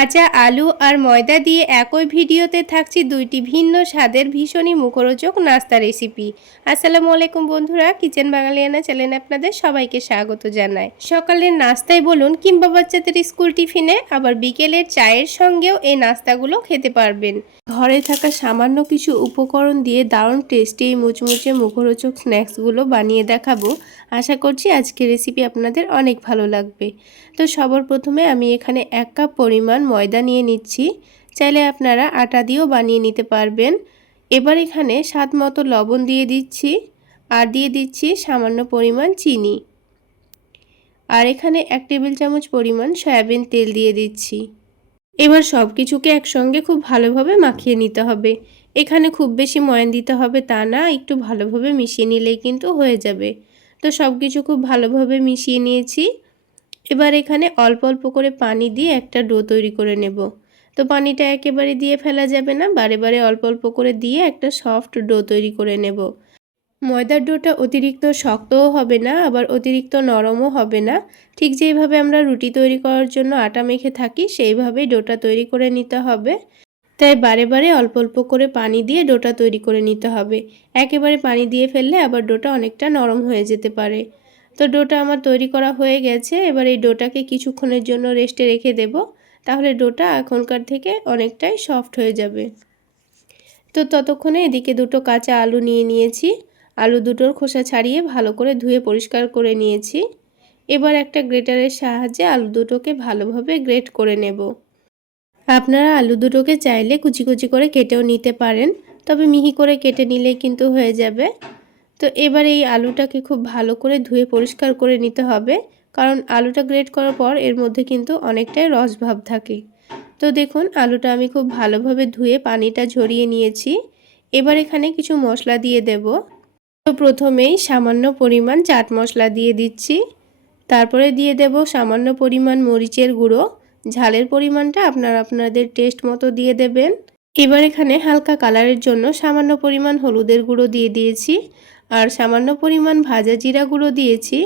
কাঁচা আলু আর ময়দা দিয়ে একই ভিডিওতে থাকছে দুইটি ভিন্ন স্বাদের ভীষণই মুখরোচক নাস্তা রেসিপি। আসসালামু আলাইকুম বন্ধুরা, কিচেন বাঙালিয়ানা চ্যানেলে আপনাদের সবাইকে স্বাগত জানাই। সকালের নাস্তায় বলুন কিংবা বাচ্চাদের স্কুল টিফিনে আবার বিকেলের চায়ের সঙ্গেও এই নাস্তাগুলো খেতে পারবেন। ঘরে থাকা সামান্য কিছু উপকরণ দিয়ে দারুণ টেস্টি এই মুচমুচে মুখরোচক স্ন্যাক্সগুলো বানিয়ে দেখাবো। আশা করছি আজকের রেসিপি আপনাদের অনেক ভালো লাগবে। তো সবার প্রথমে আমি এখানে এক কাপ পরিমাণ ময়দা নিয়ে নিচ্ছি। চাইলে আপনারা আটা দিয়েও বানিয়ে নিতে পারবেন। এবার এখানে স্বাদ মতো লবণ দিয়ে দিচ্ছি আর দিয়ে দিচ্ছি সামান্য পরিমাণ চিনি। আর এখানে এক টেবিল চামচ পরিমাণ সয়াবিন তেল দিয়ে দিচ্ছি। এবার সব কিছুকে একসঙ্গে খুব ভালোভাবে মাখিয়ে নিতে হবে। এখানে খুব বেশি ময়ান দিতে হবে তা না, একটু ভালোভাবে মিশিয়ে নিলেই কিন্তু হয়ে যাবে। তো সব কিছু খুব ভালোভাবে মিশিয়ে নিয়েছি। এবার এখানে অল্প অল্প করে পানি দিয়ে একটা ডো তৈরি করে নেব। তো পানিটা একেবারে দিয়ে ফেলা যাবে না, বারে বারে অল্প অল্প করে দিয়ে একটা সফট ডো তৈরি করে নেব। ময়দার ডোটা অতিরিক্ত শক্তও হবে না, আবার অতিরিক্ত নরমও হবে না। ঠিক যেভাবে আমরা রুটি তৈরি করার জন্য আটা মেখে থাকি, সেইভাবেই ডোটা তৈরি করে নিতে হবে। তাই বারে বারে অল্প অল্প করে পানি দিয়ে ডোটা তৈরি করে নিতে হবে। একেবারে পানি দিয়ে ফেললে আবার ডোটা অনেকটা নরম হয়ে যেতে পারে। তো ডোটা আমার তৈরি করা হয়ে গেছে। এবার এই ডোটাকে কিছুক্ষণের জন্য রেস্টে রেখে দেব। তাহলে ডোটা এখনকার থেকে অনেকটাই সফট হয়ে যাবে। তো ততক্ষণে এদিকে দুটো কাঁচা আলু নিয়ে নিয়েছি। আলু দুটোর খোসা ছাড়িয়ে ভালো করে ধুয়ে পরিষ্কার করে নিয়েছি। এবার একটা গ্রেটারের সাহায্যে আলু দুটোকে ভালোভাবে গ্রেট করে নেব। আপনারা আলু দুটোকে চাইলে কুচি কুচি করে কেটেও নিতে পারেন। তবে মিহি করে কেটে নিলে কিন্তু হয়ে যাবে। তো এবার এই আলুটাকে খুব ভালো করে ধুয়ে পরিষ্কার করে নিতে হবে। কারণ আলুটা গ্রেট করার পর এর মধ্যে কিন্তু অনেকটাই রস ভাব থাকে। তো দেখুন, আলুটা আমি খুব ভালোভাবে ধুয়ে পানিটা ঝরিয়ে নিয়েছি। এবার এখানে কিছু মশলা দিয়ে দেব। তো প্রথমেই সামান্য পরিমাণ চাট মশলা দিয়ে দিচ্ছি। তারপরে দিয়ে দেব সামান্য পরিমাণ মরিচের গুঁড়ো। ঝালের পরিমাণটা আপনারা আপনাদের টেস্ট মতো দিয়ে দেবেন। এবার এখানে হালকা কালারের জন্য সামান্য পরিমাণ হলুদের গুঁড়ো দিয়ে দিয়েছি। আর সামান্য পরিমাণ ভাজা জিরা গুঁড়ো দিয়েছি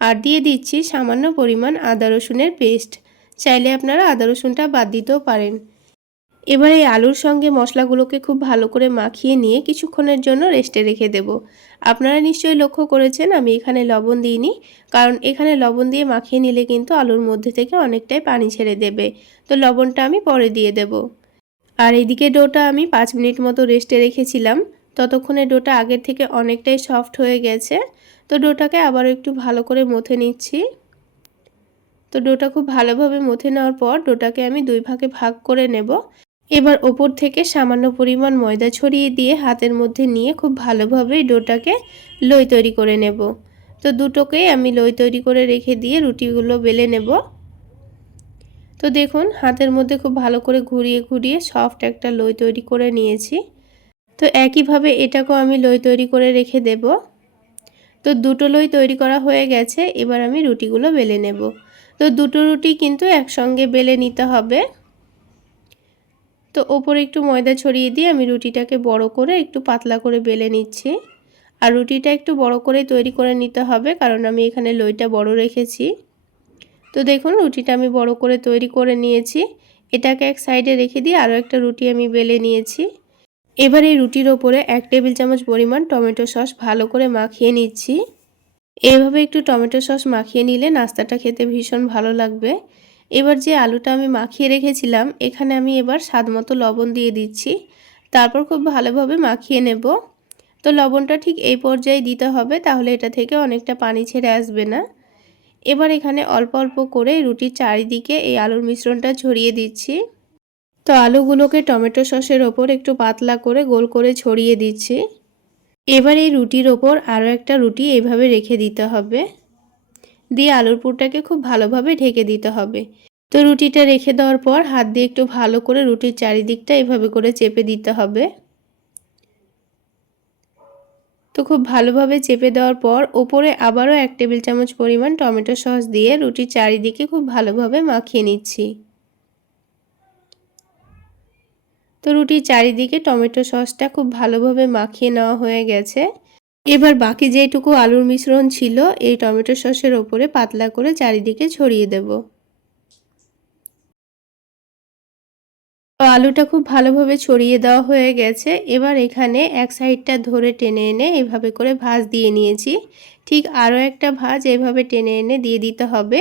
আর দিয়ে দিচ্ছি সামান্য পরিমাণ আদা রসুনের পেস্ট। চাইলে আপনারা আদা রসুনটা বাদ দিতেও পারেন। এবার এই আলুর সঙ্গে মশলাগুলোকে খুব ভালো করে মাখিয়ে নিয়ে কিছুক্ষণের জন্য রেস্টে রেখে দেব। আপনারা নিশ্চয়ই লক্ষ্য করেছেন আমি এখানে লবণ দিইনি, কারণ এখানে লবণ দিয়ে মাখিয়ে নিলে কিন্তু আলুর মধ্যে থেকে অনেকটাই পানি ছেড়ে দেবে। তো লবণটা আমি পরে দিয়ে দেব। আর এদিকে ডোটা আমি পাঁচ মিনিট মতো রেস্টে রেখেছিলাম। ততক্ষণে ডোটা আগের থেকে অনেকটাই সফট হয়ে গেছে। তো ডোটাকে আবারও একটু ভালো করে মথে নিচ্ছি। তো ডোটা খুব ভালোভাবে মথে নেওয়ার পর ডোটাকে আমি দুই ভাগে ভাগ করে নেব। এবার ওপর থেকে সামান্য পরিমাণ ময়দা ছড়িয়ে দিয়ে হাতের মধ্যে নিয়ে খুব ভালোভাবে ডোটাকে লই তৈরি করে নেব। তো দুটোকেই আমি লই তৈরি করে রেখে দিয়ে রুটিগুলো বেলে নেব। তো দেখুন, হাতের মধ্যে খুব ভালো করে ঘুরিয়ে ঘুরিয়ে সফট একটা লই তৈরি করে নিয়েছি। তো একইভাবে এটাকেও আমি লই তৈরি করে রেখে দেব। তো দুটো লই তৈরি করা হয়ে গেছে, এবার আমি রুটিগুলো বেলে নেব। তো দুটো রুটি কিন্তু একসঙ্গে বেলে নিতে হবে। তো ওপরে একটু ময়দা ছড়িয়ে দিয়ে আমি রুটিটাকে বড় করে একটু পাতলা করে বেলে নিচ্ছি। আর রুটিটা একটু বড় করে তৈরি করে নিতে হবে, কারণ আমি এখানে লইটা বড় রেখেছি। তো দেখুন, রুটিটা আমি বড় করে তৈরি করে নিয়েছি। এটাকে এক সাইডে রেখে দিয়ে আরও একটা রুটি আমি বেলে নিয়েছি। এবার এই রুটির ওপরে এক টেবিল চামচ পরিমাণ টমেটো সস ভালো করে মাখিয়ে নিচ্ছি। এইভাবে একটু টমেটো সস মাখিয়ে নিলে নাস্তাটা খেতে ভীষণ ভালো লাগবে। এবার যে আলুটা আমি মাখিয়ে রেখেছিলাম, এখানে আমি এবার স্বাদ মতো লবণ দিয়ে দিচ্ছি। তারপর খুব ভালোভাবে মাখিয়ে নেব। তো লবণটা ঠিক এই পর্যায়ে দিতে হবে, তাহলে এটা থেকে অনেকটা পানি ছেড়ে আসবে না। এবার এখানে অল্প অল্প করে রুটির চারিদিকে এই আলুর মিশ্রণটা ছড়িয়ে দিচ্ছি। তো আলুগুলোকে টমেটো সসের ওপর একটু পাতলা করে গোল করে ছড়িয়ে দিচ্ছি। এবার এই রুটির ওপর আরও একটা রুটি এইভাবে রেখে দিতে হবে। দিয়ে আলুর পুরটাকে খুব ভালোভাবে ঢেকে দিতে হবে। তো রুটিটা রেখে দেওয়ার পর হাত দিয়ে একটু ভালো করে রুটির চারিদিকটা এভাবে করে চেপে দিতে হবে। তো খুব ভালোভাবে চেপে দেওয়ার পর ওপরে আবারও এক টেবিল চামচ পরিমাণ টমেটো সস দিয়ে রুটির চারিদিকে খুব ভালোভাবে মাখিয়ে নিচ্ছি। তো রুটির চারিদিকে টমেটো সসটা খুব ভালোভাবে মাখিয়ে নেওয়া হয়ে গেছে। এবার বাকি যেটুকু আলুর মিশ্রণ ছিল, এই টমেটো সসের ওপরে পাতলা করে চারিদিকে ছড়িয়ে দেব। আলুটা খুব ভালোভাবে ছড়িয়ে দেওয়া হয়ে গেছে। এবার এখানে এক সাইডটা ধরে টেনে এনে এভাবে করে ভাজ দিয়ে নিয়েছি। ঠিক আরও একটা ভাজ এভাবে টেনে এনে দিয়ে দিতে হবে।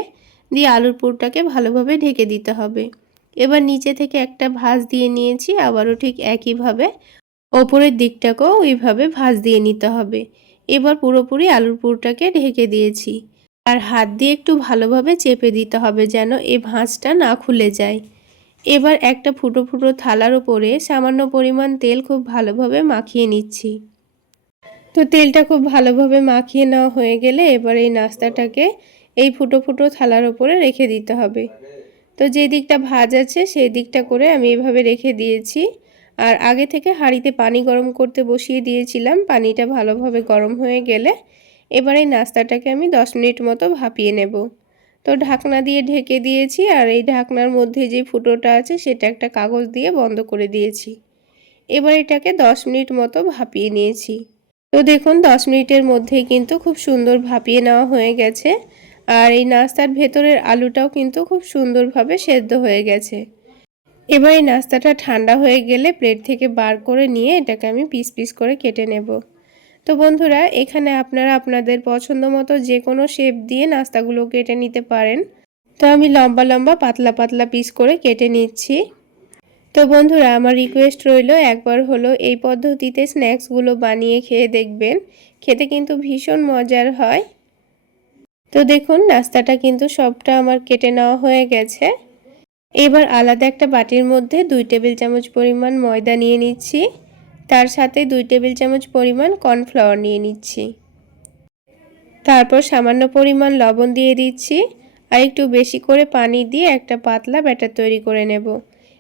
দিয়ে আলুর পুরটাকে ভালোভাবে ঢেকে দিতে হবে। এবার নিচে থেকে একটা ভাঁজ দিয়ে নিয়েছি, আবারও ঠিক একইভাবে ওপরের দিকটাকেও ওইভাবে ভাঁজ দিয়ে নিতে হবে। এবার পুরোপুরি আলুর পুরটাকে ঢেকে দিয়েছি আর হাত দিয়ে একটু ভালোভাবে চেপে দিতে হবে যেন এই ভাঁজটা না খুলে যায়। এবার একটা ফুটো ফুটো থালার উপরে সামান্য পরিমাণ তেল খুব ভালোভাবে মাখিয়ে নিচ্ছি। তো তেলটা খুব ভালোভাবে মাখিয়ে নেওয়া হয়ে গেলে এবার এই নাস্তাটাকে এই ফুটো ফুটো থালার উপরে রেখে দিতে হবে। তো যে দিকটা ভাজ আছে, সেই দিকটা করে আমি এভাবে রেখে দিয়েছি। আর আগে থেকে হাঁড়িতে পানি গরম করতে বসিয়ে দিয়েছিলাম। পানিটা ভালোভাবে গরম হয়ে গেলে এবার এই নাস্তাটাকে আমি দশ মিনিট মতো ভাপিয়ে নেব। তো ঢাকনা দিয়ে ঢেকে দিয়েছি আর এই ঢাকনার মধ্যে যে ফুটোটা আছে, সেটা একটা কাগজ দিয়ে বন্ধ করে দিয়েছি। এবার এটাকে দশ মিনিট মতো ভাপিয়ে নিয়েছি। তো দেখুন, দশ মিনিটের মধ্যেই কিন্তু খুব সুন্দর ভাপিয়ে নেওয়া হয়ে গেছে। আর এই নাস্তার ভেতরের আলুটাও কিন্তু খুব সুন্দরভাবে সেদ্ধ হয়ে গেছে। এবার এই নাস্তাটা ঠান্ডা হয়ে গেলে প্লেট থেকে বার করে নিয়ে এটাকে আমি পিস পিস করে কেটে নেব। তো বন্ধুরা, এখানে আপনারা আপনাদের পছন্দ মতো যে কোনো শেপ দিয়ে নাস্তাগুলো কেটে নিতে পারেন। তো আমি লম্বা লম্বা পাতলা পাতলা পিস করে কেটে নিচ্ছি। তো বন্ধুরা, আমার রিকোয়েস্ট রইল একবার হলো এই পদ্ধতিতে স্ন্যাক্সগুলো বানিয়ে খেয়ে দেখবেন। খেতে কিন্তু ভীষণ মজার হয়। তো দেখুন, নাস্তাটা কিন্তু সবটা আমার কেটে নেওয়া হয়ে গেছে। এবার আলাদা একটা বাটির মধ্যে দুই টেবিল চামচ পরিমাণ ময়দা নিয়ে নিচ্ছি। তার সাথে দুই টেবিল চামচ পরিমাণ কর্নফ্লাওয়ার নিয়ে নিচ্ছি। তারপর সামান্য পরিমাণ লবণ দিয়ে দিচ্ছি আর একটু বেশি করে পানি দিয়ে একটা পাতলা ব্যাটার তৈরি করে নেব।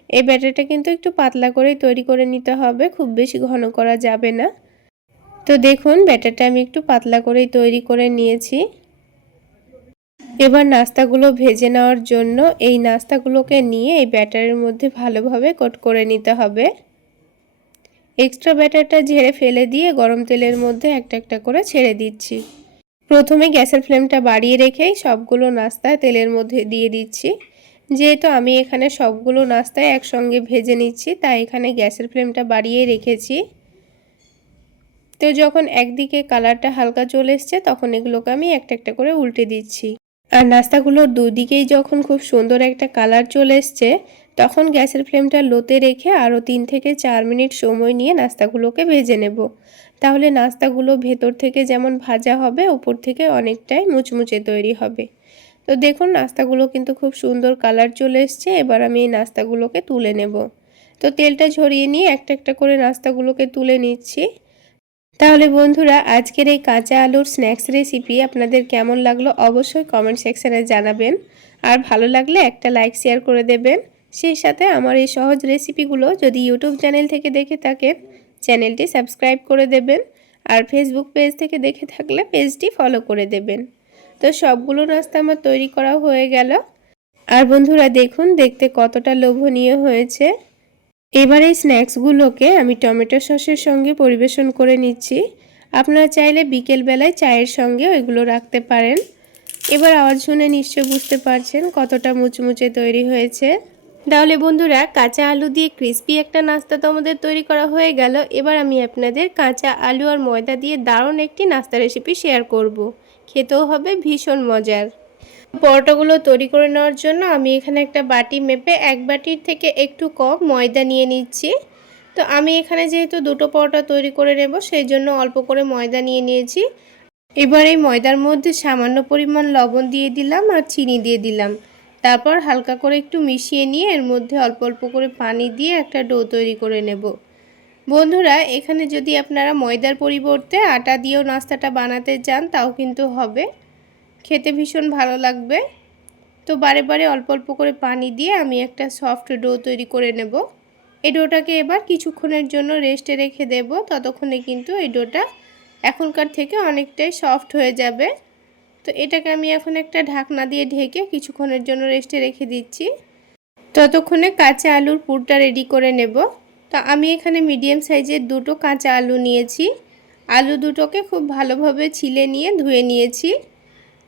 এই ব্যাটারটা কিন্তু একটু পাতলা করে তৈরি করে নিতে হবে, খুব বেশি ঘন করা যাবে না। তো দেখুন, ব্যাটারটা আমি একটু পাতলা করেই তৈরি করে নিয়েছি। এবার নাস্তাগুলো ভেজে নেওয়ার জন্য এই নাস্তাগুলোকে নিয়ে এই ব্যাটারের মধ্যে ভালোভাবে কোট করে নিতে হবে। এক্সট্রা ব্যাটারটা ঝেড়ে ফেলে দিয়ে গরম তেলের মধ্যে একটা একটা করে ছেড়ে দিচ্ছি। প্রথমে গ্যাসের ফ্লেমটা বাড়িয়ে রেখেই সবগুলো নাস্তা তেলের মধ্যে দিয়ে দিচ্ছি। যেহেতু আমি এখানে সবগুলো নাস্তায় একসঙ্গে ভেজে নিচ্ছি, তাই এখানে গ্যাসের ফ্লেমটা বাড়িয়ে রেখেছি। তো যখন একদিকে কালারটা হালকা চলে এসছে, তখন এগুলোকে আমি একটা একটা করে উল্টে দিচ্ছি। আর নাস্তাগুলোর দুদিকেই যখন খুব সুন্দর একটা কালার চলে এসছে, তখন গ্যাসের ফ্লেমটা লোতে রেখে আরও তিন থেকে চার মিনিট সময় নিয়ে নাস্তাগুলোকে ভেজে নেব। তাহলে নাস্তাগুলো ভেতর থেকে যেমন ভাজা হবে উপর থেকে অনেকটাই মুচমুচে তৈরি হবে। তো দেখুন, নাস্তাগুলো কিন্তু খুব সুন্দর কালার চলে এসছে, এবার আমি এই নাস্তাগুলোকে তুলে নেব। তো তেলটা ঝরিয়ে নিয়ে একটা একটা করে নাস্তাগুলোকে তুলে নিচ্ছি। তাহলে বন্ধুরা, আজকের এই কাঁচা আলুর স্ন্যাক্স রেসিপি আপনাদের কেমন লাগল অবশ্যই কমেন্ট সেকশানে জানাবেন। আর ভালো লাগলে একটা লাইক শেয়ার করে দেবেন। সেই সাথে আমার এই সহজ রেসিপিগুলো যদি ইউটিউব চ্যানেল থেকে দেখে থাকেন চ্যানেলটি সাবস্ক্রাইব করে দেবেন। আর ফেসবুক পেজ থেকে দেখে থাকলে পেজটি ফলো করে দেবেন। তো সবগুলো নাস্তা আমার তৈরি করা হয়ে গেল। আর বন্ধুরা, দেখুন, দেখতে কতটা লোভনীয় হয়েছে। এবার এই স্ন্যাক্সগুলোকে আমি টমেটো সসের সঙ্গে পরিবেশন করে নিচ্ছি। আপনারা চাইলে বিকেলবেলায় চায়ের সঙ্গে এগুলো রাখতে পারেন। এবার আওয়াজ শুনে নিশ্চয় বুঝতে পারছেন কতটা মুচমুচে তৈরি হয়েছে। তাহলে বন্ধুরা, কাঁচা আলু দিয়ে ক্রিস্পি একটা নাস্তা তো আমাদের তৈরি করা হয়ে গেল। এবার আমি আপনাদের কাঁচা আলু আর ময়দা দিয়ে দারুণ একটি নাস্তা রেসিপি শেয়ার করব। খেতেও হবে ভীষণ মজার। পরোটাগুলো তৈরি করে নেওয়ার জন্য আমি এখানে একটা বাটি মেপে এক বাটির থেকে একটু কম ময়দা নিয়ে নিচ্ছি। তো আমি এখানে যেহেতু দুটো পরোটা তৈরি করে নেব, সেই জন্য অল্প করে ময়দা নিয়ে নিয়েছি। এবার এই ময়দার মধ্যে সামান্য পরিমাণ লবণ দিয়ে দিলাম আর চিনি দিয়ে দিলাম। তারপর হালকা করে একটু মিশিয়ে নিয়ে এর মধ্যে অল্প অল্প করে পানি দিয়ে একটা ডো তৈরি করে নেব। বন্ধুরা, এখানে যদি আপনারা ময়দার পরিবর্তে আটা দিয়েও নাস্তাটা বানাতে চান, তাও কিন্তু হবে। খেতে ভীষণ ভালো লাগবে। তো বারে বারে অল্প অল্প করে পানি দিয়ে আমি একটা সফট ডো তৈরি করে নেব। এই ডোটাকে এবার কিছুক্ষণের জন্য রেস্টে রেখে দেব। ততক্ষণে কিন্তু এই ডোটা এখনকার থেকে অনেকটাই সফট হয়ে যাবে। তো এটাকে আমি এখন একটা ঢাকনা দিয়ে ঢেকে কিছুক্ষণের জন্য রেস্টে রেখে দিচ্ছি। ততক্ষণে কাঁচা আলুর পুরটা রেডি করে নেব। তো আমি এখানে মিডিয়াম সাইজের দুটো কাঁচা আলু নিয়েছি। আলু দুটোকে খুব ভালোভাবে ছিলে নিয়ে ধুয়ে নিয়েছি।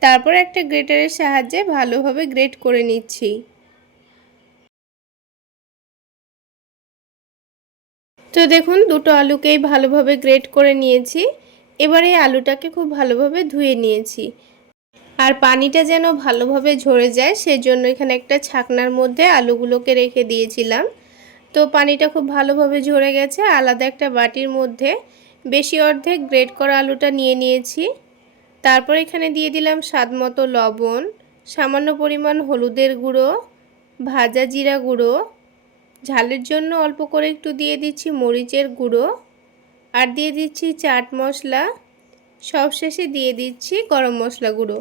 তারপর একটা গ্রেটারের সাহায্যে ভালোভাবে গ্রেট করে নিচ্ছি। তো দেখুন, দুটো আলুকেই ভালোভাবে গ্রেট করে নিয়েছি। এবার এই আলুটাকে খুব ভালোভাবে ধুয়ে নিয়েছি। আর পানিটা যেন ভালোভাবে ঝরে যায়, সেজন্য এখানে একটা ছাকনার মধ্যে আলুগুলোকে রেখে দিয়েছিলাম। তো পানিটা খুব ভালোভাবে ঝরে গেছে। আলাদা একটা বাটির মধ্যে বেশি অর্ধেক গ্রেট করা আলুটা নিয়ে নিয়েছি। তারপর এখানে দিয়ে দিলাম স্বাদ মতো লবণ, সামান্য পরিমাণ হলুদের গুঁড়ো, ভাজা জিরা গুঁড়ো। ঝালের জন্য অল্প করে একটু দিয়ে দিচ্ছি মরিচের গুঁড়ো আর দিয়ে দিচ্ছি চাট মশলা। সবশেষে দিয়ে দিচ্ছি গরম মশলা গুঁড়ো।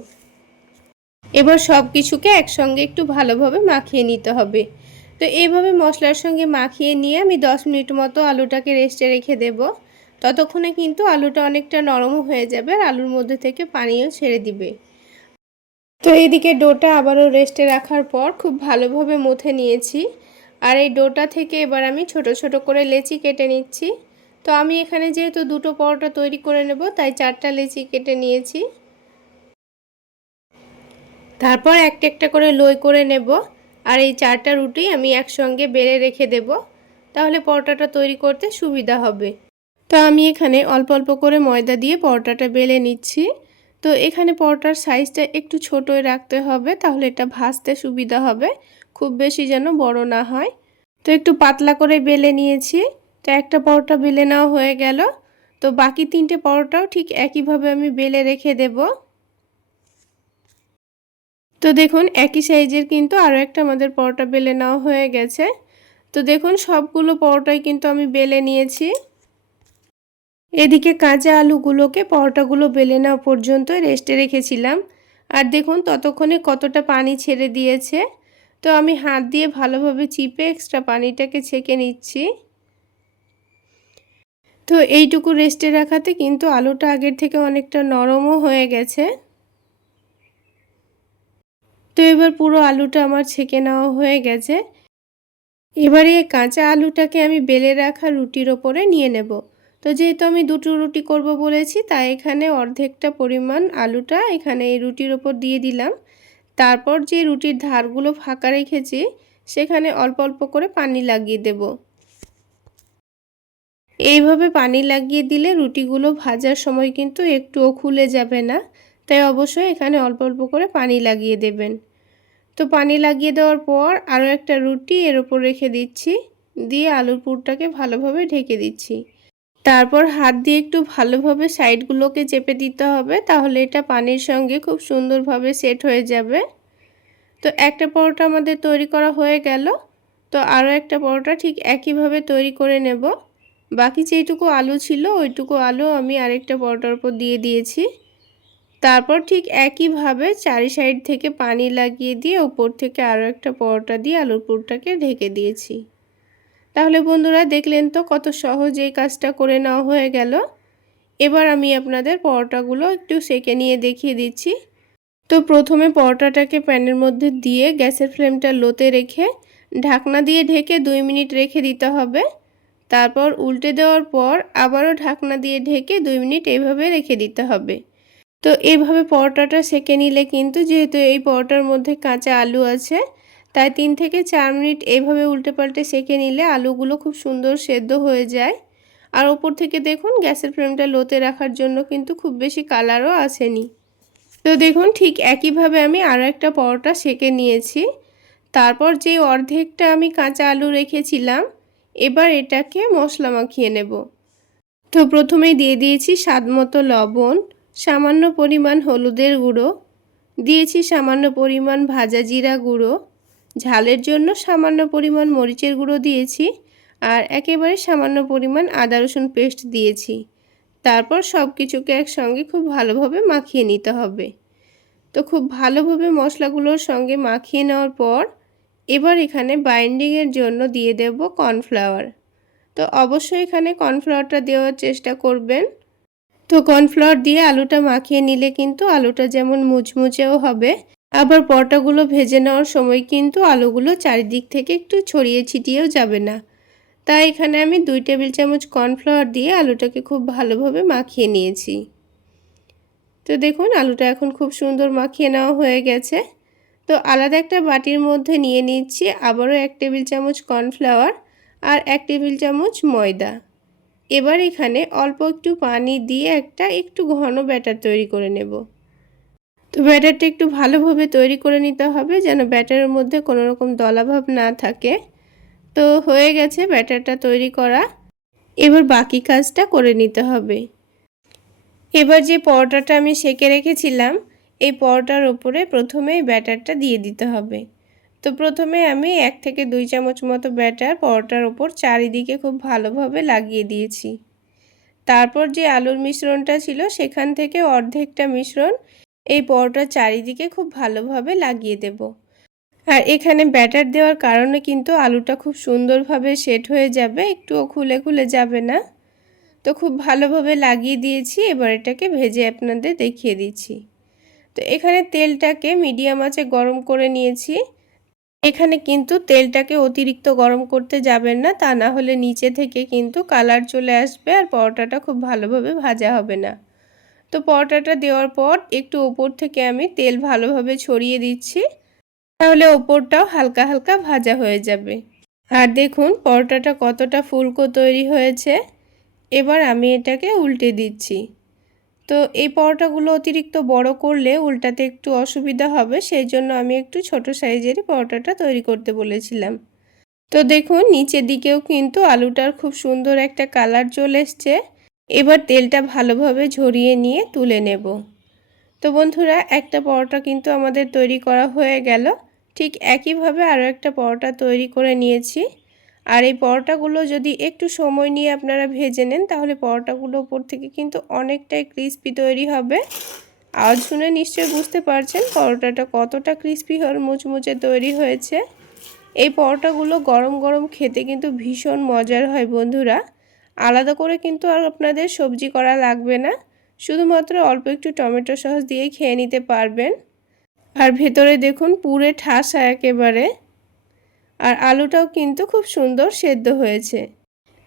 এবার সব কিছুকে একসঙ্গে একটু ভালোভাবে মাখিয়ে নিতে হবে। তো এইভাবে মশলার সঙ্গে মাখিয়ে নিয়ে আমি 10 মিনিট মতো আলুটাকে রেস্টে রেখে দেব। ততক্ষণে কিন্তু আলুটা অনেকটা নরমও হয়ে যাবে আর আলুর মধ্যে থেকে পানিও ছেড়ে দিবে। তো এইদিকে ডোটা আবারও রেস্টে রাখার পর খুব ভালোভাবে মুথে নিয়েছি। আর এই ডোটা থেকে এবার আমি ছোট ছোট করে লেচি কেটে নিচ্ছি। তো আমি এখানে যেহেতু দুটো পরোটা তৈরি করে নেব, তাই চারটা লেচি কেটে নিয়েছি। তারপর একটা একটা করে লই করে নেব। আর এই চারটা রুটি আমি একসঙ্গে বেড়ে রেখে দেব। তাহলে পরোটাটা তৈরি করতে সুবিধা হবে। তো আমি এখানে অল্প অল্প করে ময়দা দিয়ে পরোটাটা বেলে নিচ্ছি। তো এখানে পরোটার সাইজটা একটু ছোটোই রাখতে হবে, তাহলে এটা ভাজতে সুবিধা হবে, খুব বেশি যেন বড় না হয়। তো একটু পাতলা করে বেলে নিয়েছি, তো একটা পরোটা বেলে নেওয়া হয়ে গেল। তো বাকি তিনটে পরোটাও ঠিক একইভাবে আমি বেলে রেখে দেব। তো দেখুন, একই সাইজের কিন্তু আরও একটা আমাদের পরোটা বেলে নেওয়া হয়ে গেছে। তো দেখুন, সবগুলো পরোটাই কিন্তু আমি বেলে নিয়েছি। এদিকে কাঁচা আলুগুলোকে পরোটাগুলো বেলে নেওয়া পর্যন্ত রেস্টে রেখেছিলাম। আর দেখুন, ততক্ষণে কতটা পানি ছেড়ে দিয়েছে। তো আমি হাত দিয়ে ভালোভাবে চিপে এক্সট্রা পানিটাকে ছেঁকে নিচ্ছি। তো এইটুকু রেস্টে রাখাতে কিন্তু আলুটা আগের থেকে অনেকটা নরমও হয়ে গেছে। তো এবার পুরো আলুটা আমার ছেঁকে নেওয়া হয়ে গেছে। এবারে কাঁচা আলুটাকে আমি বেলে রাখা রুটির ওপরে নিয়ে নেব। তো যেহেতু আমি দুটো রুটি করব বলেছি, তাই এখানে অর্ধেকটা পরিমাণ আলুটা এখানে এই রুটির ওপর দিয়ে দিলাম। তারপর যে রুটির ধারগুলো ফাঁকা রেখেছি, সেখানে অল্প অল্প করে পানি লাগিয়ে দেব। এইভাবে পানি লাগিয়ে দিলে রুটিগুলো ভাজার সময় কিন্তু একটুও খুলে যাবে না, তাই অবশ্যই এখানে অল্প অল্প করে পানি লাগিয়ে দেবেন। তো পানি লাগিয়ে দেওয়ার পর আরও একটা রুটি এর ওপর রেখে দিচ্ছি, দিয়ে আলুর পুরটাকে ভালোভাবে ঢেকে দিচ্ছি। তারপর হাত দিয়ে একটু ভালোভাবে সাইডগুলোকে চেপে দিতে হবে, তাহলে এটা পানির সঙ্গে খুব সুন্দরভাবে সেট হয়ে যাবে। তো একটা পরোটা আমাদের তৈরি করা হয়ে গেল। তো আরও একটা পরোটা ঠিক একইভাবে তৈরি করে নেব। বাকি যেটুকু আলু ছিল, ওইটুকু আলু আমি আরেকটা পরোটার উপর দিয়ে দিয়েছি। তারপর ঠিক একইভাবে চারি সাইড থেকে পানি লাগিয়ে দিয়ে উপর থেকে আরও একটা পরোটা দিয়ে আলুর পুরটাকে ঢেকে দিয়েছি। তাহলে বন্ধুরা দেখলেন তো কত সহজ এই কাজটা করে নেওয়া হয়ে গেল। এবার আমি আপনাদের পরোটাগুলো একটু সেকে নিয়ে দেখিয়ে দিচ্ছি। তো প্রথমে পরোটাটাকে প্যানের মধ্যে দিয়ে গ্যাসের ফ্লেমটা লোতে রেখে ঢাকনা দিয়ে ঢেকে দুই মিনিট রেখে দিতে হবে। তারপর উল্টে দেওয়ার পর আবারও ঢাকনা দিয়ে ঢেকে দুই মিনিট এইভাবে রেখে দিতে হবে। তো এইভাবে পরোটাটা সেকে নিলে কিন্তু যেহেতু এই পরোটার মধ্যে কাঁচা আলু আছে তাই তিন থেকে চার মিনিট এইভাবে উল্টে পাল্টে সেকে নিলে আলুগুলো খুব সুন্দর সেদ্ধ হয়ে যায়। আর ওপর থেকে দেখুন, গ্যাসের ফ্লেমটা লোতে রাখার জন্য কিন্তু খুব বেশি কালারও আসেনি। তো দেখুন, ঠিক একইভাবে আমি আরও একটা পরোটা সেকে নিয়েছি। তারপর যে অর্ধেকটা আমি কাঁচা আলু রেখেছিলাম, এবার এটাকে মশলা মাখিয়ে নেব। তো প্রথমেই দিয়ে দিয়েছি স্বাদ মতো লবণ, সামান্য পরিমাণ হলুদের গুঁড়ো, দিয়েছি সামান্য পরিমাণ ভাজা জিরা গুঁড়ো ঝালের জন্য সামান্য পরিমাণ মরিচের গুঁড়ো দিয়েছি আর একেবারে সামান্য পরিমাণ আদা রসুন পেস্ট দিয়েছি। তারপর সব কিছুকে একসঙ্গে খুব ভালোভাবে মাখিয়ে নিতে হবে। তো খুব ভালোভাবে মশলাগুলোর সঙ্গে মাখিয়ে নেওয়ার পর এবার এখানে বাইন্ডিংয়ের জন্য দিয়ে দেব কর্নফ্লাওয়ার। তো অবশ্যই এখানে কর্নফ্লাওয়ারটা দেওয়ার চেষ্টা করবেন। তো কর্নফ্লাওয়ার দিয়ে আলুটা মাখিয়ে নিলে কিন্তু আলুটা যেমন মুচমুচেও হবে আবার পরোটাগুলো ভেজে নেওয়ার সময় কিন্তু আলুগুলো চারিদিক থেকে একটু ছড়িয়ে ছিটিয়েও যাবে না। তাই এখানে আমি দুই টেবিল চামচ কর্নফ্লাওয়ার দিয়ে আলুটাকে খুব ভালোভাবে মাখিয়ে নিয়েছি। তো দেখুন, আলুটা এখন খুব সুন্দর মাখিয়ে নেওয়া হয়ে গেছে। তো আলাদা একটা বাটির মধ্যে নিয়ে নিচ্ছি আবারও এক টেবিল চামচ কর্নফ্লাওয়ার আর এক টেবিল চামচ ময়দা। এবার এখানে অল্প একটু পানি দিয়ে একটা একটু ঘন ব্যাটার তৈরি করে নেব। তো ব্যাটারটা একটু ভালোভাবে তৈরি করে নিতে হবে যেন ব্যাটারের মধ্যে কোনো রকম দলাভাব না থাকে। তো হয়ে গেছে ব্যাটারটা তৈরি করা। এবার বাকি কাজটা করে নিতে হবে। এবার যে পরোটাটা আমি সেকে রেখেছিলাম, এই পরোটার ওপরে প্রথমেই ব্যাটারটা দিয়ে দিতে হবে। তো প্রথমে আমি এক থেকে দুই চামচ মতো ব্যাটার পরোটার ওপর চারিদিকে খুব ভালোভাবে লাগিয়ে দিয়েছি। তারপর যে আলুর মিশ্রণটা ছিল, সেখান থেকে অর্ধেকটা মিশ্রণ এই পরোটার চারিদিকে খুব ভালোভাবে লাগিয়ে দেব। আর এখানে ব্যাটার দেওয়ার কারণে কিন্তু আলুটা খুব সুন্দরভাবে সেট হয়ে যাবে, একটুও খুলে খুলে যাবে না। তো খুব ভালোভাবে লাগিয়ে দিয়েছি, এবার এটাকে ভেজে আপনাদের দেখিয়ে দিচ্ছি। তো এখানে তেলটাকে মিডিয়াম আঁচে গরম করে নিয়েছি। এখানে কিন্তু তেলটাকে অতিরিক্ত গরম করতে যাবেন না, তা না হলে নিচে থেকে কিন্তু কালার চলে আসবে আর পরোটাটা খুব ভালোভাবে ভাজা হবে না। তো পরোটাটা দেওয়ার পর একটু ওপর থেকে আমি তেল ভালোভাবে ছড়িয়ে দিচ্ছি। তাহলে ওপরটাও হালকা হালকা ভাজা হয়ে যাবে। আর দেখুন পরোটাটা কতটা ফুলকো তৈরি হয়েছে। এবার আমি এটাকে উল্টে দিচ্ছি। তো এই পরোটাগুলো অতিরিক্ত বড় করলে উল্টাতে একটু অসুবিধা হবে সেই জন্য আমি একটু ছোট সাইজেরই পরোটাটা তৈরি করতে বলেছিলাম। তো দেখুন নিচের দিকেও কিন্তু আলুটার খুব সুন্দর একটা কালার চলে এসছে। এবার তেলটা ভালোভাবে ঝরিয়ে নিয়ে তুলে নেব। তো বন্ধুরা, একটা পরোটা কিন্তু আমাদের তৈরি করা হয়ে গেল। ঠিক একইভাবে আরও একটা পরোটা তৈরি করে নিয়েছি। আর এই পরোটাগুলো যদি একটু সময় নিয়ে আপনারা ভেজে নেন, তাহলে পরোটাগুলো উপর থেকে কিন্তু অনেকটাই ক্রিস্পি তৈরি হবে। আওয়াজ শুনে নিশ্চয়ই বুঝতে পারছেন পরোটাটা কতটা ক্রিস্পি হল মুচমুচে তৈরি হয়েছে। এই পরোটাগুলো গরম গরম খেতে কিন্তু ভীষণ মজার হয় বন্ধুরা। আলাদা করে কিন্তু আর আপনাদের সবজি করা লাগবে না। শুধুমাত্র অল্প একটু টমেটো সস দিয়ে খেয়ে নিতে পারবেন। আর ভেতরে দেখুন পুরে ঠাসা একেবারে। আর আলুটাও কিন্তু খুব সুন্দর সেদ্ধ হয়েছে।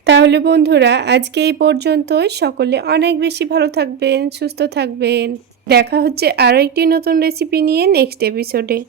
তাহলে বন্ধুরা, আজকে এই পর্যন্তই। সকলে অনেক বেশি ভালো থাকবেন, সুস্থ থাকবেন। দেখা হচ্ছে আরও একটি নতুন রেসিপি নিয়ে নেক্সট এপিসোডে